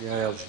derrière le genou.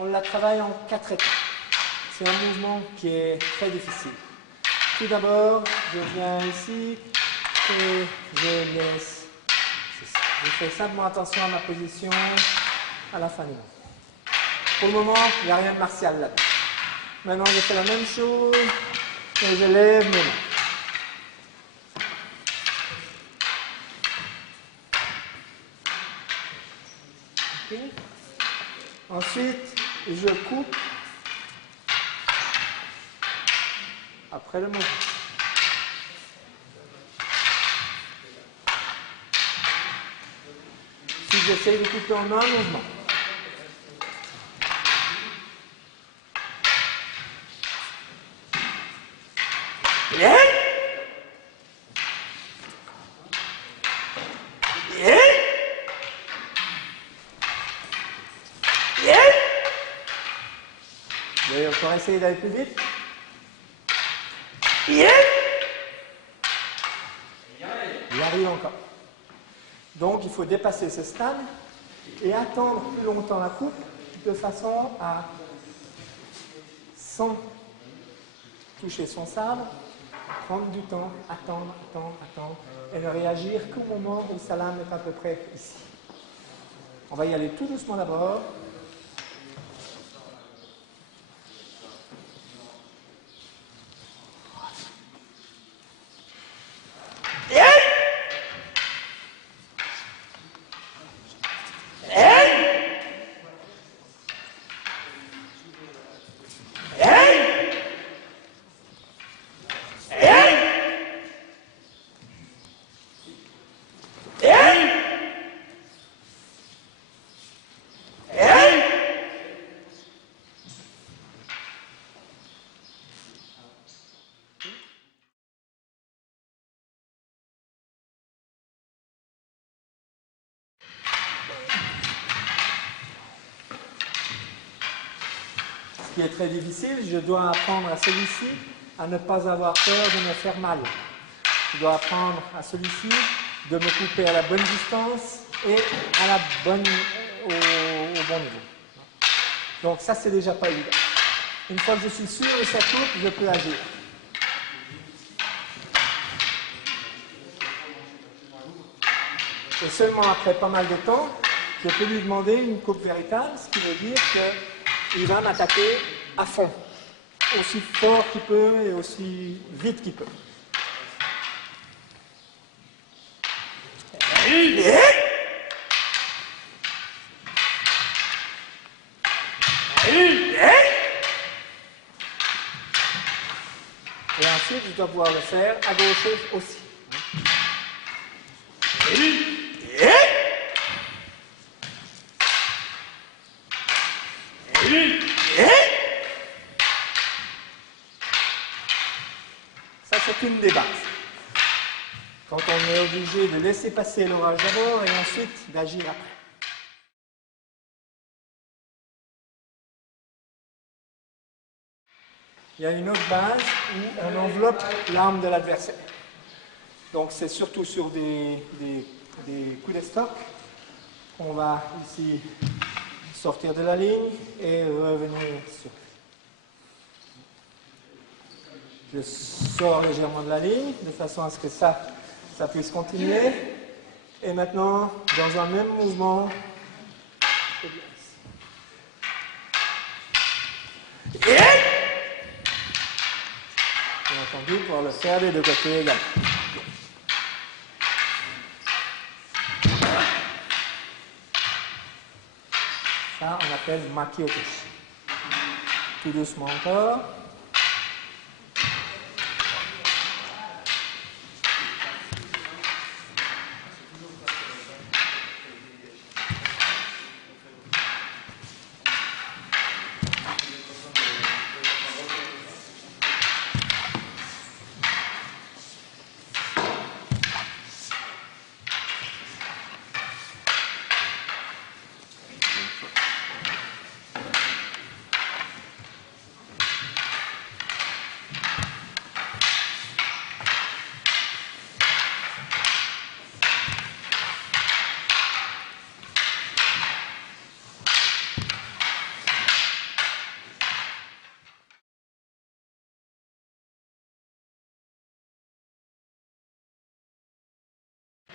On la travaille en 4 étapes. C'est un mouvement qui est très difficile. Tout d'abord, je viens ici et je laisse. Je fais simplement attention à ma position à la fin du mouvement. Pour le moment, il n'y a rien de martial là-dedans. Maintenant, je fais la même chose et je lève mes mains. Okay. Ensuite, je coupe après le mouvement. Si j'essaie de couper en un mouvement. Encore essayer d'aller plus vite. Il arrive encore. Donc il faut dépasser ce stade et attendre plus longtemps la coupe de façon à, sans toucher son sabre, prendre du temps, attendre, et ne réagir qu'au moment où sa lame est à peu près ici. On va y aller tout doucement d'abord. Ce qui est très difficile, je dois apprendre à celui-ci à ne pas avoir peur de me faire mal. Je dois apprendre à celui-ci de me couper à la bonne distance et à la bonne, au bon niveau. Donc ça, c'est déjà pas évident. Une fois que je suis sûr de sa coupe, je peux agir. Et seulement après pas mal de temps, je peux lui demander une coupe véritable, ce qui veut dire qu'il va m'attaquer à fond, aussi fort qu'il peut et aussi vite qu'il peut. Et ensuite, je dois pouvoir le faire à gauche aussi. Ça, c'est une des bases. Quand on est obligé de laisser passer l'orage d'abord et ensuite d'agir après. Il y a une autre base où on enveloppe l'arme de l'adversaire. Donc c'est surtout sur des coups d'estoc qu'on va ici sortir de la ligne et revenir sur. Je sors légèrement de la ligne de façon à ce que ça puisse continuer. Et maintenant, dans un même mouvement, bien entendu, pour le faire des deux côtés également. Ça, on appelle maki otoshi. Tout doucement encore.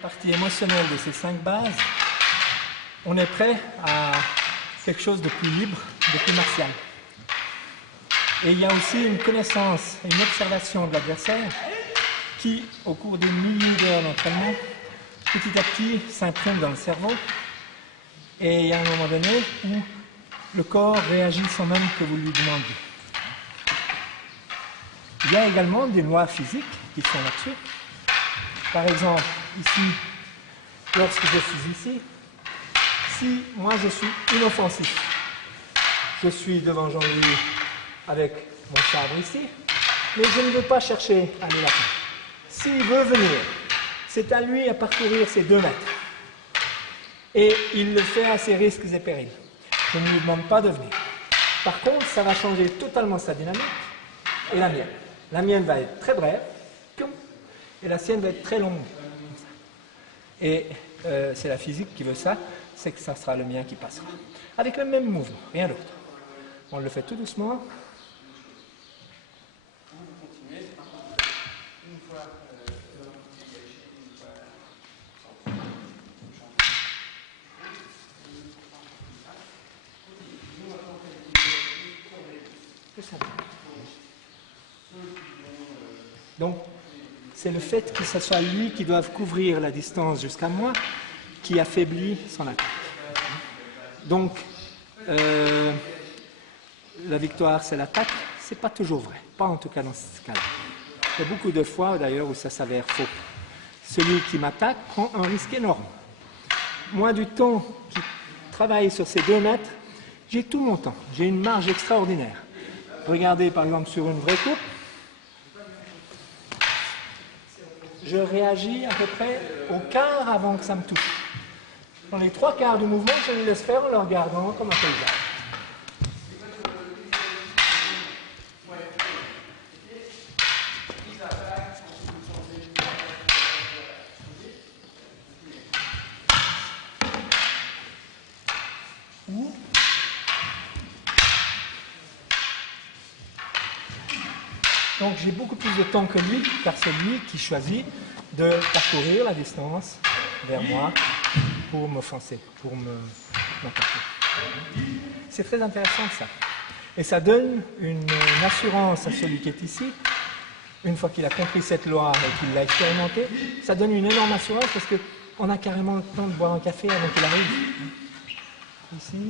Partie émotionnelle de ces 5 bases, on est prêt à quelque chose de plus libre, de plus martial. Et il y a aussi une connaissance, une observation de l'adversaire qui, au cours des milliers d'heures d'entraînement, petit à petit s'imprime dans le cerveau. Et il y a un moment donné où le corps réagit sans même que vous lui demandiez. Il y a également des lois physiques qui sont là-dessus. Par exemple, ici, lorsque je suis ici, si moi je suis inoffensif, je suis devant Jean-Louis avec mon sabre ici, mais je ne veux pas chercher à me l'attaquer. S'il veut venir, c'est à lui à parcourir ces 2 mètres. Et il le fait à ses risques et périls. Je ne lui demande pas de venir. Par contre, ça va changer totalement sa dynamique et la mienne. La mienne va être très brève, et la sienne va être très longue. Et c'est la physique qui veut ça, c'est que ça sera le mien qui passera. Avec le même mouvement, rien d'autre. On le fait tout doucement. Donc, c'est le fait que ce soit lui qui doive couvrir la distance jusqu'à moi qui affaiblit son attaque. Donc, la victoire, c'est l'attaque. C'est pas toujours vrai, pas en tout cas dans ce cas-là. Il y a beaucoup de fois d'ailleurs où ça s'avère faux. Celui qui m'attaque prend un risque énorme. Moi, du temps qui travaille sur ces 2 mètres, j'ai tout mon temps. J'ai une marge extraordinaire. Regardez par exemple sur une vraie coupe. Je réagis à peu près au quart avant que ça me touche. Dans les 3/4 du mouvement, je les laisse faire en le regardant comme un paysage. Donc j'ai beaucoup plus de temps que lui, car c'est lui qui choisit de parcourir la distance vers moi pour m'offenser, pour m'attaquer. C'est très intéressant ça. Et ça donne une assurance à celui qui est ici. Une fois qu'il a compris cette loi et qu'il l'a expérimenté, ça donne une énorme assurance parce qu'on a carrément le temps de boire un café avant qu'il arrive. Ici.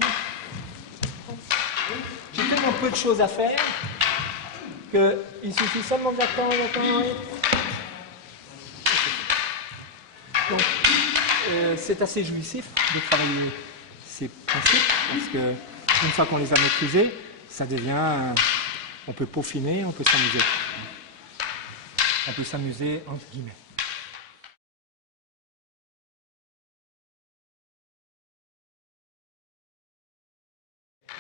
J'ai tellement peu de choses à faire qu'il suffit seulement d'attendre. Donc, c'est assez jouissif de travailler ces principes parce qu'une fois qu'on les a maîtrisés, ça devient. On peut peaufiner, on peut s'amuser. On peut s'amuser entre guillemets.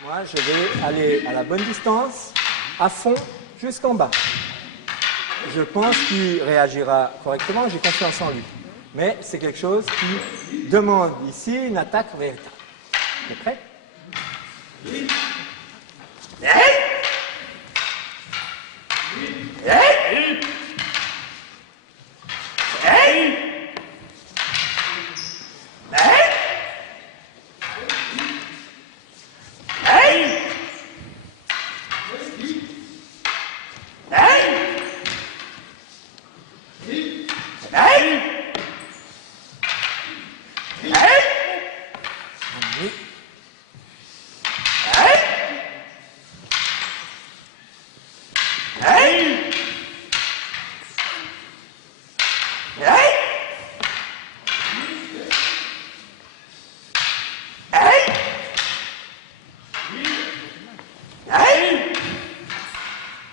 Moi, je vais aller à la bonne distance, à fond, jusqu'en bas. Je pense qu'il réagira correctement, j'ai confiance en lui. Mais c'est quelque chose qui demande ici une attaque véritable. T'es prêt?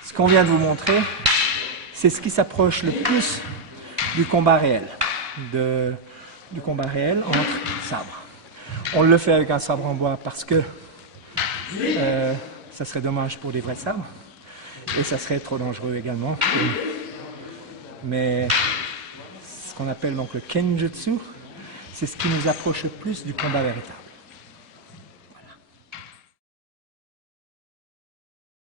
Ce qu'on vient de vous montrer, c'est ce qui s'approche le plus du combat réel, du combat réel entre sabres. On le fait avec un sabre en bois parce que ça serait dommage pour des vrais sabres et ça serait trop dangereux également. Mais ce qu'on appelle donc le kenjutsu, c'est ce qui nous approche le plus du combat véritable.